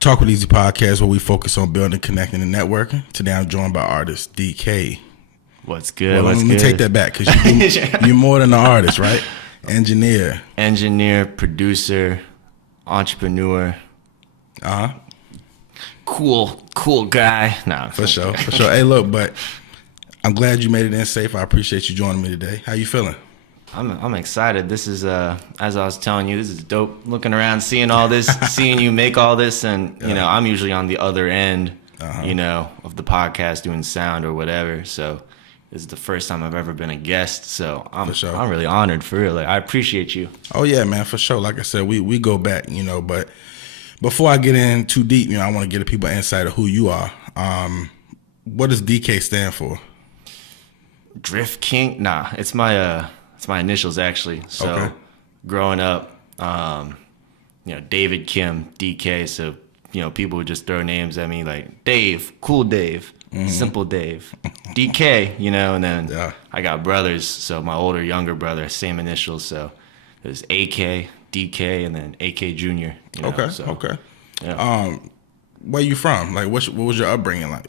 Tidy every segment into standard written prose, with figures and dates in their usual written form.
Talk With Deezy Podcast, where we focus on building, connecting, and networking. Today I'm joined by artist DK. What's good? Let me take that back, because you're more than an artist, right? Engineer, producer, entrepreneur. Cool guy. Nah, for sure. Hey, look, but I'm glad you made it in safe. I appreciate you joining me today. How you feeling? I'm excited. This is as I was telling you, this is dope. Looking around, seeing all this, seeing you make all this, and you know, I'm usually on the other end, you know, of the podcast doing sound or whatever. So this is the first time I've ever been a guest. So I'm really honored, for real. Like, I appreciate you. Oh yeah, man, for sure. Like I said, we go back, you know. But before I get in too deep, you know, I want to get the people insight of who you are. What does DK stand for? Drift King? Nah, it's my initials, actually. So growing up, you know, David Kim, DK. So, you know, people would just throw names at me like Dave, Cool Dave, Simple Dave, DK, you know, and then I got brothers. So my older, younger brother, same initials. So there's AK, DK, and then AK Jr. You know, okay. Yeah. Where you from? Like, what was your upbringing like?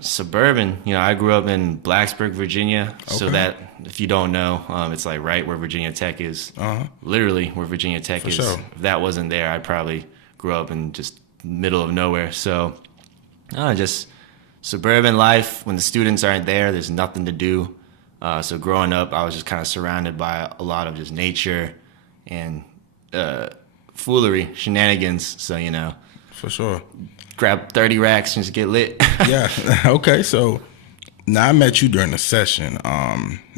Suburban. You know, I grew up in Blacksburg, Virginia. So that, if you don't know, it's like right where Virginia Tech is. Literally where Virginia Tech is. Sure. If that wasn't there, I'd probably grow up in just middle of nowhere. So, just suburban life. When the students aren't there, there's nothing to do. So growing up, I was just kind of surrounded by a lot of just nature and foolery, shenanigans. So, you know. For sure. Grab 30 racks and just get lit. Yeah. Okay. So now I met you during the session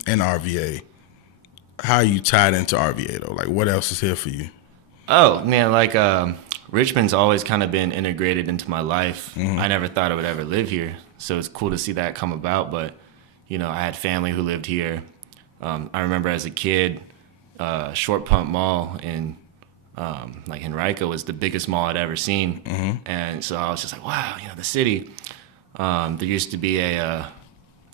in RVA. How are you tied into RVA though? Like, what else is here for you? Oh man, like Richmond's always kind of been integrated into my life. I never thought I would ever live here, so it's cool to see that come about. But you know, I had family who lived here. I remember as a kid, Short Pump Mall in like Henrico was the biggest mall I'd ever seen. And so I was just like, wow, you know, the city. There used to be a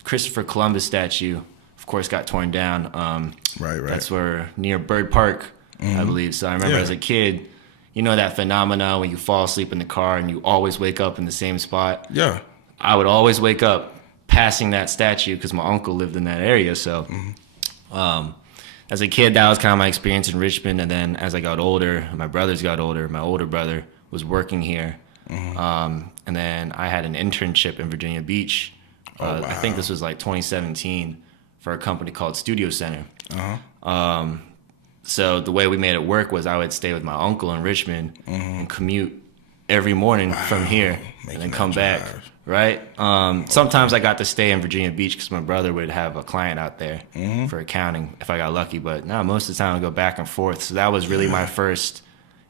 Christopher Columbus statue, of course, got torn down. Right. That's where near Bird Park, I believe. So I remember as a kid, you know that phenomena when you fall asleep in the car and you always wake up in the same spot? Yeah. I would always wake up passing that statue because my uncle lived in that area. So as a kid, that was kind of my experience in Richmond. And then as I got older, my brothers got older. My older brother was working here. And then I had an internship in Virginia Beach. Wow. I think this was like 2017 for a company called Studio Center. So the way we made it work was I would stay with my uncle in Richmond and commute every morning from here and then come back. Right. Sometimes I got to stay in Virginia Beach because my brother would have a client out there for accounting if I got lucky. But no, most of the time I go back and forth. So that was really my first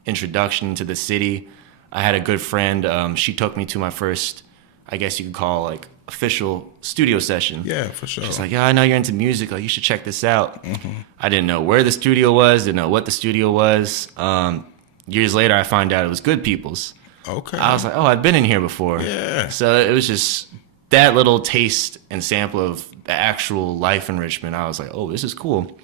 introduction to the city. I had a good friend. She took me to my first, I guess you could call like official studio session. Yeah, for sure. She's like, yeah, I know you're into music. Like, you should check this out. I didn't know where the studio was. Didn't know what the studio was. Years later, I found out it was Good People's. Okay. I was like, oh, I've been in here before. Yeah. So it was just that little taste and sample of the actual life in Richmond. I was like, oh, this is cool.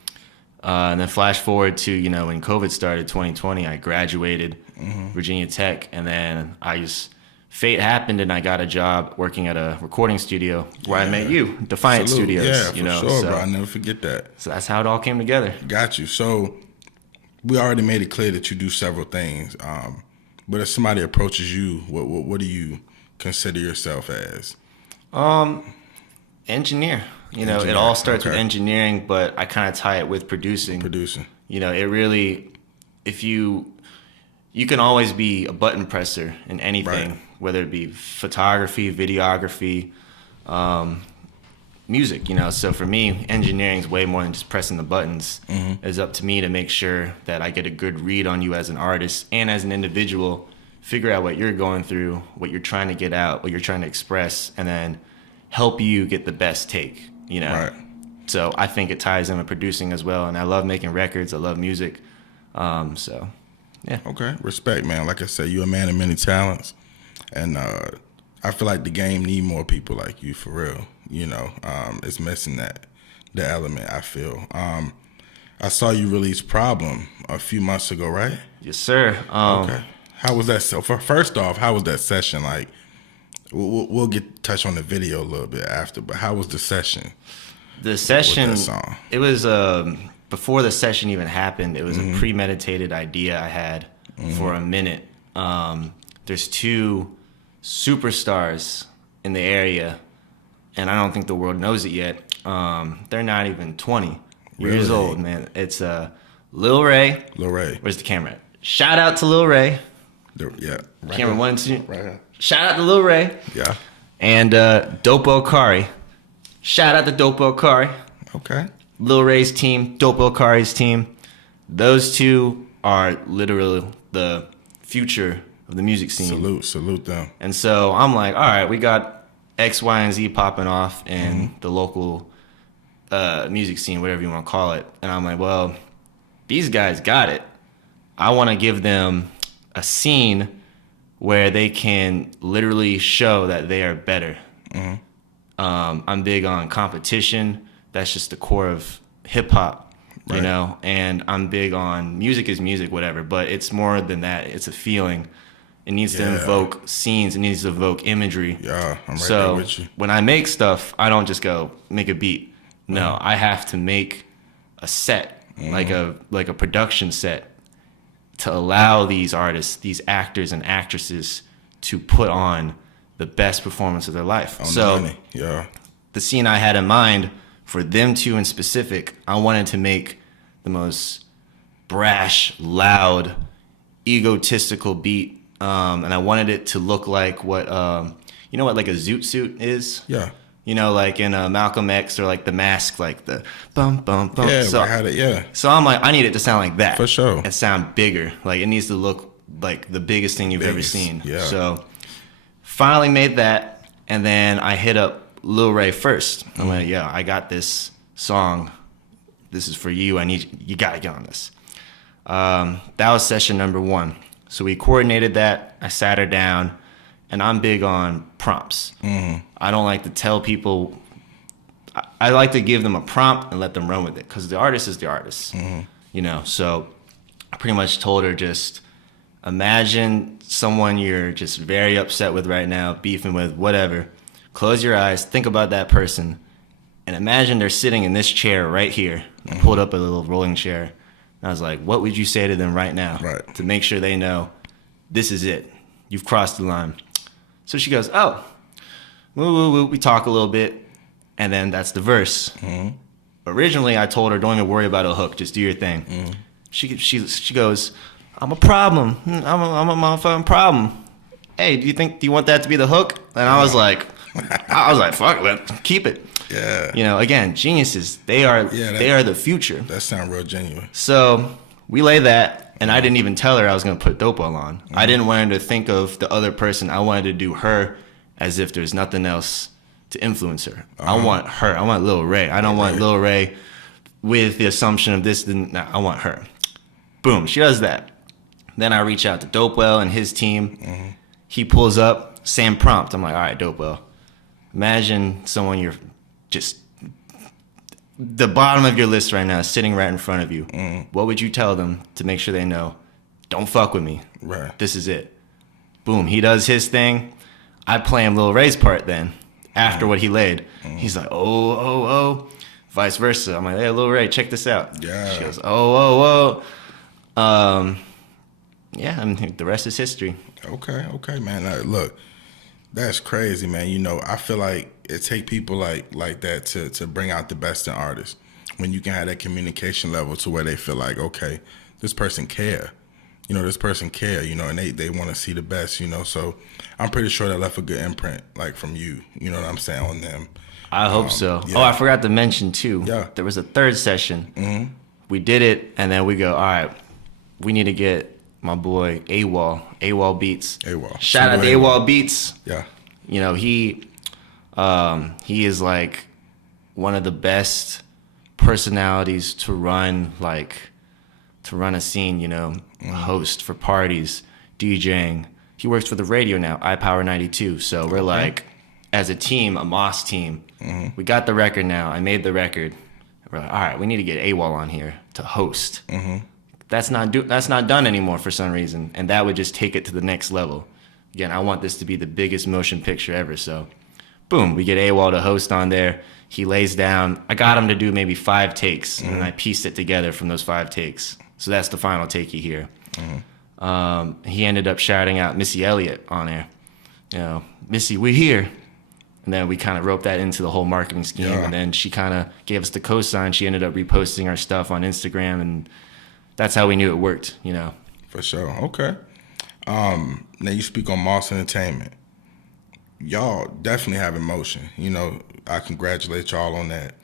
And then flash forward to, you know, when COVID started, 2020, I graduated Virginia Tech. And then fate happened and I got a job working at a recording studio where I met you, Defiant Studios. Yeah, you know, for sure, bro. I'll never forget that. So that's how it all came together. Got you. So we already made it clear that you do several things. But if somebody approaches you, what do you consider yourself as? Engineer. You know, it all starts with engineering, but I kind of tie it with producing. You know, it really, if you can always be a button presser in anything, whether it be photography, videography, music, you know. So for me, engineering is way more than just pressing the buttons. It's up to me to make sure that I get a good read on you as an artist and as an individual, figure out what you're going through, what you're trying to get out, what you're trying to express, and then help you get the best take, you know. Right. So I think it ties in with producing as well, and I love making records. I love music. So, yeah. Okay, respect, man. Like I said, you're a man of many talents, and I feel like the game need more people like you, for real. You know, it's missing the element, I feel. I saw you release Problem a few months ago, right? Yes, sir. Okay. How was that? So first off, how was that session? Like, we'll touch on the video a little bit after, but how was the session? The session, with that song? It was before the session even happened. It was a premeditated idea I had for a minute. There's 2 superstars in the area, and I don't think the world knows it yet. They're not even 20 years old, man. It's Lil Ray. Lil Ray. Where's the camera? Shout out to Lil Ray. Yeah. Right Camera here. 1 and 2. Right here. Shout out to Lil Ray. Yeah. And Dope Kari. Shout out to Dope Kari. Okay. Lil Ray's team, Dope Kari's team. Those 2 are literally the future of the music scene. Salute them. And so I'm like, all right, we got X, Y, and Z popping off in the local music scene, whatever you want to call it. And I'm like, well, these guys got it. I want to give them a scene where they can literally show that they are better. I'm big on competition. That's just the core of hip hop, you know, and I'm big on music is music, whatever, but it's more than that. It's a feeling. It needs to invoke scenes. It needs to evoke imagery. Yeah, I'm right there with you. When I make stuff, I don't just go make a beat. No, I have to make a set, like a production set, to allow these artists, these actors and actresses, to put on the best performance of their life. The scene I had in mind for them 2 in specific, I wanted to make the most brash, loud, egotistical beat, and I wanted it to look like what you know what like a zoot suit is. Yeah. You know, like in Malcolm X or like The Mask, like the bum bum bum. Yeah, so, I had it. Yeah. So I'm like, I need it to sound like that. For sure. And sound bigger. Like it needs to look like the biggest thing you've ever seen. Yeah. So finally made that, and then I hit up Lil Ray first. I'm like, yeah, I got this song. This is for you. You gotta get on this. That was session number 1. So we coordinated that. I sat her down, and I'm big on prompts. I don't like to tell people. I like to give them a prompt and let them run with it, because the artist is the artist. You know, so I pretty much told her, just imagine someone you're just very upset with right now, beefing with, whatever. Close your eyes, think about that person, and imagine they're sitting in this chair right here. I pulled up a little rolling chair. And I was like, what would you say to them right now to make sure they know this is it? You've crossed the line. So she goes, oh. Woo, woo, woo. We talk a little bit, and then that's the verse. Originally, I told her, don't even worry about a hook. Just do your thing. She goes, I'm a problem. I'm a motherfucking problem. Hey, do you want that to be the hook? And I was like, fuck, let's keep it. Yeah. You know, again, geniuses, they are the future. That sounds real genuine. So we lay that, and I didn't even tell her I was going to put Dopewell on. I didn't want her to think of the other person. I wanted to do her as if there's nothing else to influence her. I want her. I want Lil Ray. I don't want Lil Ray with the assumption of this. No, I want her. Boom. She does that. Then I reach out to Dopewell and his team. He pulls up, same prompt. I'm like, all right, Dopewell, imagine someone you're just the bottom of your list right now is sitting right in front of you. What would you tell them to make sure they know, don't fuck with me? Right. This is it. Boom. He does his thing. I play him Lil Ray's part then, after what he laid. He's like, oh. Vice versa. I'm like, hey, Lil Ray, check this out. Yeah. She goes, oh. Yeah, I mean, the rest is history. Okay, man. Look, that's crazy, man. You know, I feel like it take people like that to bring out the best in artists. When you can have that communication level to where they feel like, okay, this person care. You know, this person care, you know, and they want to see the best, you know. So I'm pretty sure that left a good imprint, like, from you. You know what I'm saying, on them. I hope so. Yeah. Oh, I forgot to mention, too. Yeah. There was a third session. We did it, and then we go, all right, we need to get my boy AWOL Beats. AWOL. Shout out to AWOL Beats. Yeah. You know, he is like one of the best personalities to run a scene, you know, host for parties, DJing. He works for the radio now, iPower 92. So we're like, as a team, a Moss team, we got the record now. I made the record. We're like, all right, we need to get AWOL on here to host. that's not done anymore for some reason, and that would just take it to the next level. Again, I want this to be the biggest motion picture ever. So, boom, we get AWOL to host on there. He lays down. I got him to do maybe 5 takes, and I pieced it together from those 5 takes. So that's the final take you hear. He ended up shouting out Missy Elliott on there. You know, Missy, we're here. And then we kind of roped that into the whole marketing scheme. Yeah. And then she kind of gave us the cosign. She ended up reposting our stuff on Instagram, and that's how we knew it worked, you know. For sure. Okay. Now you speak on Moss Entertainment. Y'all definitely have emotion. You know, I congratulate y'all on that.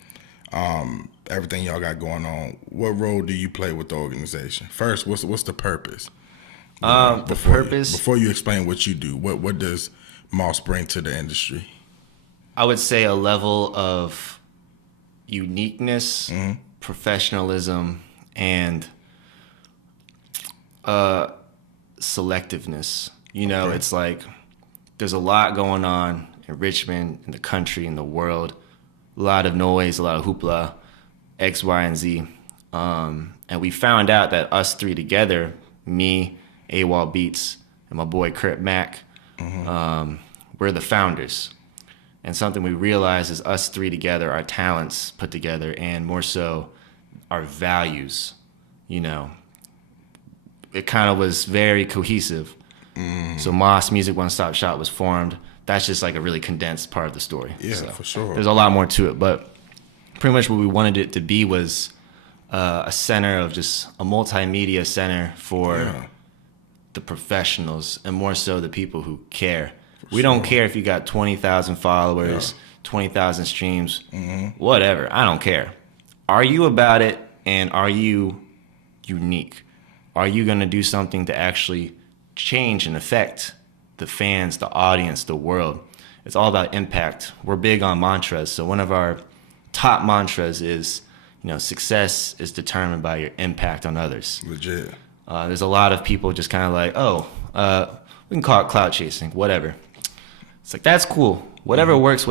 Everything y'all got going on. What role do you play with the organization? First, what's the purpose? Before you explain what you do, what does Moss bring to the industry? I would say a level of uniqueness, professionalism, and selectiveness. You know, It's like there's a lot going on in Richmond, in the country, in the world. A lot of noise, a lot of hoopla, X, Y, and Z. And we found out that us 3 together, me, AWOL Beats, and my boy Kurt Mack, we're the founders. And something we realized is us 3 together, our talents put together, and more so our values, you know. It kind of was very cohesive. So Moss Music One Stop Shop was formed. That's just like a really condensed part of the story. Yeah, so for sure. There's a lot more to it, but pretty much what we wanted it to be was a center of just a multimedia center for the professionals, and more so the people who care. We don't care if you got 20,000 followers, 20,000 streams, whatever. I don't care. Are you about it, and are you unique? Are you going to do something to actually change and affect the fans, the audience, the world? It's all about impact. We're big on mantras. So one of our top mantras is, you know, success is determined by your impact on others. Legit. There's a lot of people just kind of like, we can call it clout chasing, whatever. It's like, that's cool. Whatever works,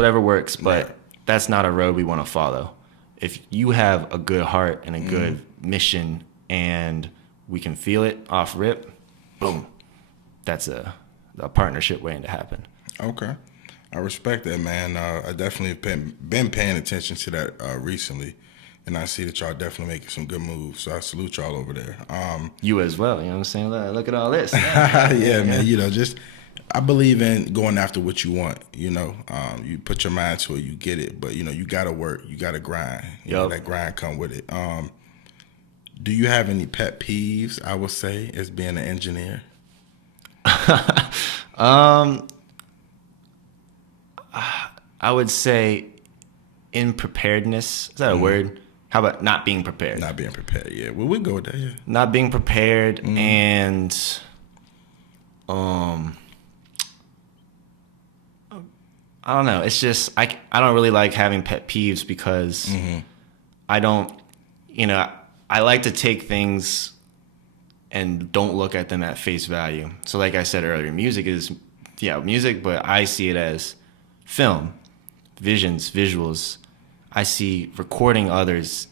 but that's not a road we want to follow. If you have a good heart and a good mission, and we can feel it off rip, boom, that's a partnership waiting to happen. Okay. I respect that, man. I definitely have been paying attention to that recently, and I see that y'all definitely making some good moves, so I salute y'all over there. You as well, you know what I'm saying? Look at all this. Yeah, man, you know, I believe in going after what you want, you know. You put your mind to it, you get it, but, you know, you got to work, you got to grind. You know, that grind come with it. Do you have any pet peeves, I would say, as being an engineer? I would say unpreparedness. Is that a word? How about not being prepared? Not being prepared, yeah. Well, we'll go with that, yeah. Not being prepared, and I don't know. It's just I don't really like having pet peeves because I don't, you know, I like to take things and don't look at them at face value. So like I said earlier, music is, music, but I see it as film, visions, visuals. I see recording others,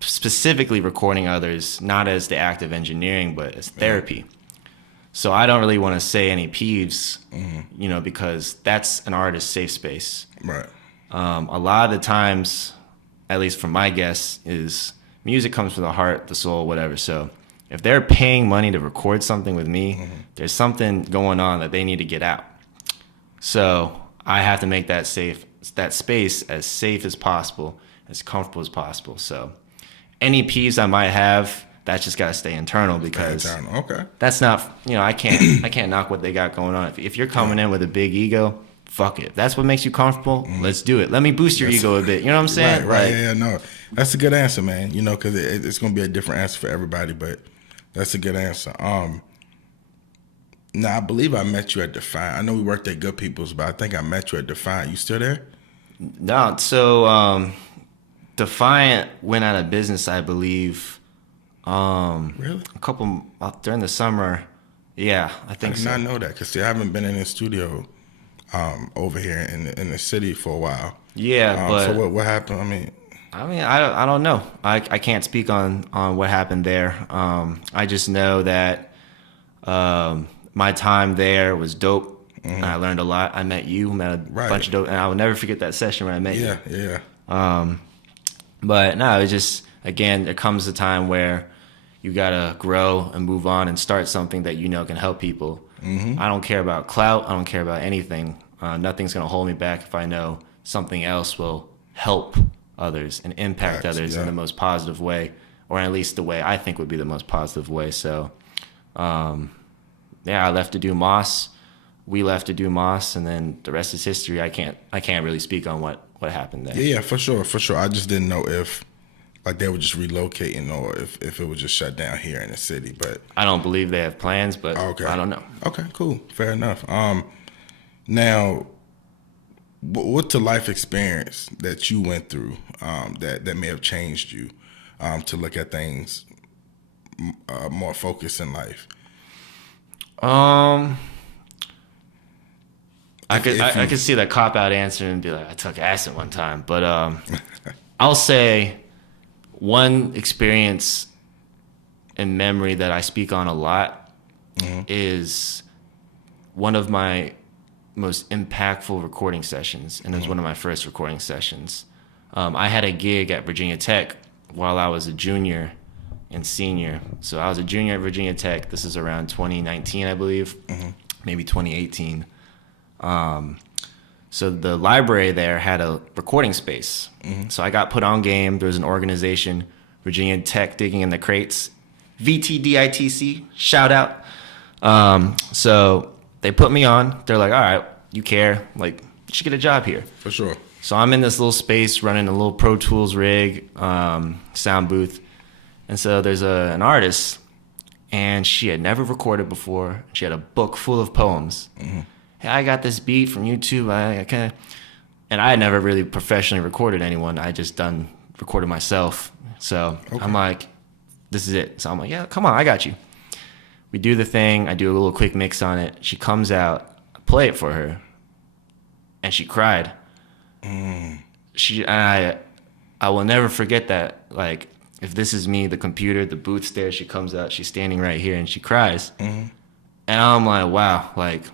specifically recording others, not as the act of engineering, but as therapy. So I don't really want to say any peeves, you know, because that's an artist's safe space. Right. A lot of the times, at least from my guess, is music comes from the heart, the soul, whatever. So if they're paying money to record something with me, there's something going on that they need to get out. So I have to make that space as safe as possible, as comfortable as possible. So any peeves I might have, that's just got to stay internal, because that's not, you know, I can't knock what they got going on. If you're coming in with a big ego, fuck it. If that's what makes you comfortable, let's do it. Let me boost your ego a bit. You know what I'm saying? Right. Yeah, no. That's a good answer, man. You know, because it's going to be a different answer for everybody, but that's a good answer. Now, I believe I met you at Defiant. I know we worked at Good People's, but I think I met you at Defiant. You still there? No. So Defiant went out of business, I believe. Really? A couple during the summer. Yeah, I think so. I did not know that, because I haven't been in the studio over here in the city for a while. Yeah, but so what happened? I mean, I mean, I don't know. I can't speak on what happened there. I just know that my time there was dope. And I learned a lot. I met you, met a bunch of dope, and I will never forget that session where I met you. Yeah. But no, it's just, again, there comes a time where you gotta grow and move on and start something that you know can help people. I don't care about clout. I don't care about anything. Nothing's gonna hold me back if I know something else will help others and impact others in the most positive way, or at least the way I think would be the most positive way. So, I left to do Moss. We left to do Moss, and then the rest is history. I can't really speak on what happened there. Yeah, for sure. I just didn't know if like they were just relocating or if it was just shut down here in the city. But I don't believe they have plans, but I don't know. Okay, cool. Fair enough. Now, what's the life experience that you went through that may have changed you to look at things more focused in life? I could see the cop-out answer and be like, I took acid one time. But I'll say one experience and memory that I speak on a lot is one of my most impactful recording sessions, and it was one of my first recording sessions. I had a gig at Virginia Tech while I was a junior and senior. So I was a junior at Virginia Tech. This is around 2019, I believe, maybe 2018. So the library there had a recording space. So I got put on game. There was an organization, Virginia Tech Digging in the Crates, VTDITC, shout out. So they put me on. They're like, all right, you care. Like, you should get a job here. For sure. So I'm in this little space running a little Pro Tools rig, sound booth. And so there's an artist, and she had never recorded before. She had a book full of poems. Hey, I got this beat from YouTube. And I had never really professionally recorded anyone. I just recorded myself. So I'm like, this is it. So I'm like, yeah, come on, I got you. We do the thing. I do a little quick mix on it. She comes out, I play it for her, and she cried. I will never forget that. Like, if this is me, the computer, the booth's there, she comes out, she's standing right here, and she cries. And I'm like, wow, like,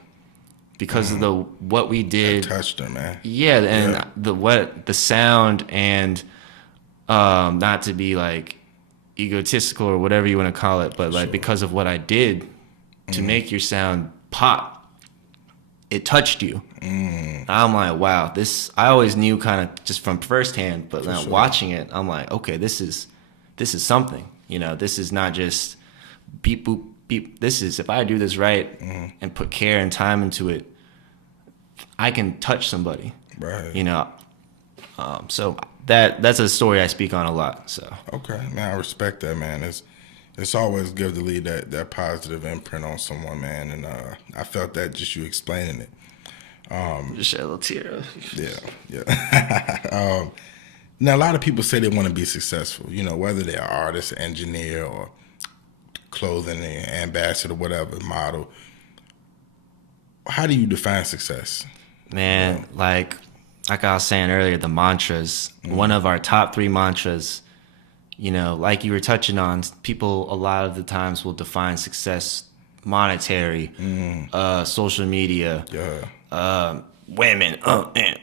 because of what we did, that touched her, man. Yeah, and the sound, and not to be like egotistical or whatever you want to call it, but like because of what I did to make your sound pop, it touched you. I'm like, wow, I always knew kind of just from firsthand, but now watching it, I'm like, okay, this is something. You know, this is not just beep boop beep. This is, if I do this right and put care and time into it, I can touch somebody. Right. You know, so that's a story I speak on a lot. So okay, man, I respect that, man. It's always good to leave that positive imprint on someone, man. And I felt that just you explaining it. Just shed a little tear. Yeah. Now, a lot of people say they want to be successful, you know, whether they're artist, engineer, or clothing ambassador, whatever, model. How do you define success? Man, like I was saying earlier, the mantras, one of our top 3 mantras, you know, like you were touching on, people a lot of the times will define success monetary, social media, women. And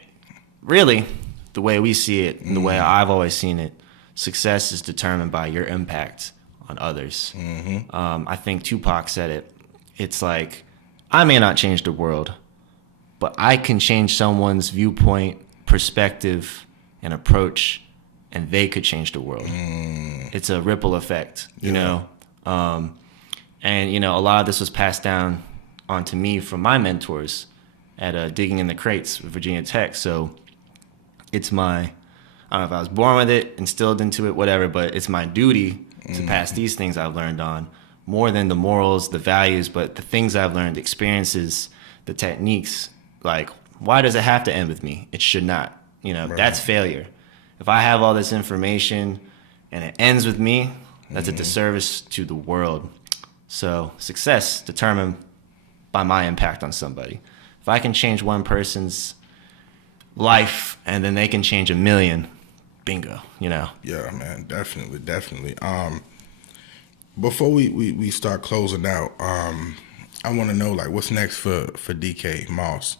really, the way we see it, and the way I've always seen it, success is determined by your impact on others. I think Tupac said it. It's like, I may not change the world, but I can change someone's viewpoint, perspective, and approach, and they could change the world. It's a ripple effect, you know? And, you know, a lot of this was passed down onto me from my mentors at Digging in the Crates with Virginia Tech. So it's I don't know if I was born with it, instilled into it, whatever, but it's my duty to pass these things I've learned on, more than the morals, the values, but the things I've learned, the experiences, the techniques. Like, why does it have to end with me? It should not. You know, that's failure. If I have all this information and it ends with me, that's a disservice to the world. So success determined by my impact on somebody. If I can change one person's life and then they can change 1 million, bingo, you know. Yeah, man, definitely. Before we start closing out, I want to know like what's next for DK Moss.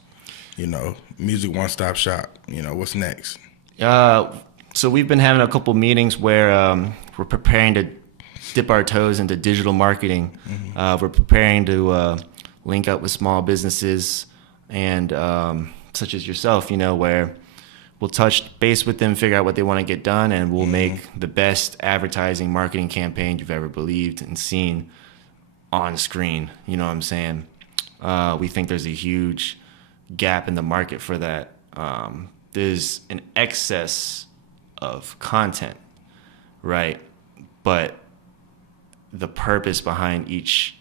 You know, music one stop shop. You know, what's next? So we've been having a couple meetings where we're preparing to dip our toes into digital marketing. We're preparing to link up with small businesses and such as yourself, you know, where we'll touch base with them, figure out what they want to get done, and we'll make the best advertising marketing campaign you've ever believed and seen on screen. You know what I'm saying? We think there's a huge gap in the market for that. There's an excess of content, right? But the purpose behind each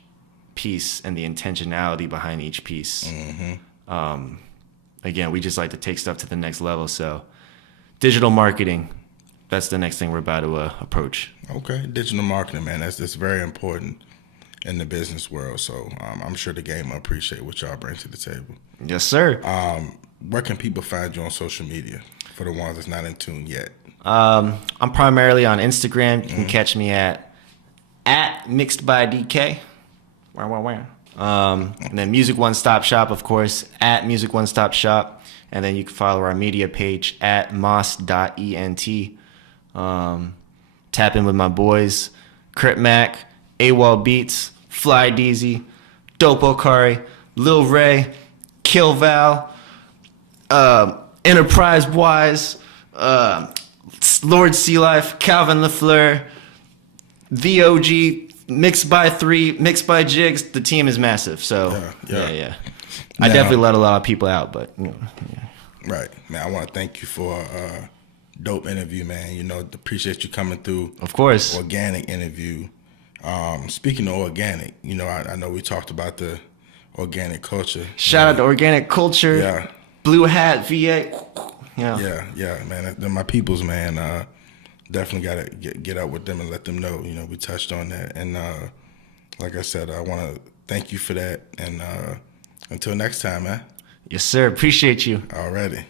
piece and the intentionality behind each piece. Again, we just like to take stuff to the next level. So digital marketing, that's the next thing we're about to approach. Okay, digital marketing, man. That's very important in the business world. So I'm sure the game will appreciate what y'all bring to the table. Yes, sir. Where can people find you on social media for the ones that's not in tune yet? I'm primarily on Instagram. You can catch me at Mixed by DK. And then Music One Stop Shop, of course, at Music One Stop Shop. And then you can follow our media page at moss.ent. Tap in with my boys, Crip Mac, AWOL Beats, Fly Deezy, Dope Okari, Lil Ray, Kill Val, Enterprise Wise, Lord Sea Life, Calvin LaFleur, VOG, Mixed by 3, Mixed by Jigs. The team is massive. So, yeah. I definitely let a lot of people out, but, you know. Yeah. Right. Man, I want to thank you for a dope interview, man. You know, appreciate you coming through. Of course. Organic interview. Speaking of organic, you know, I know we talked about the organic culture. Shout out to organic culture. Yeah. Blue Hat, VA. Yeah, man. They're my peoples, man. Definitely got to get up with them and let them know. You know, we touched on that. And like I said, I want to thank you for that. And until next time, man. Yes, sir. Appreciate you. Alrighty.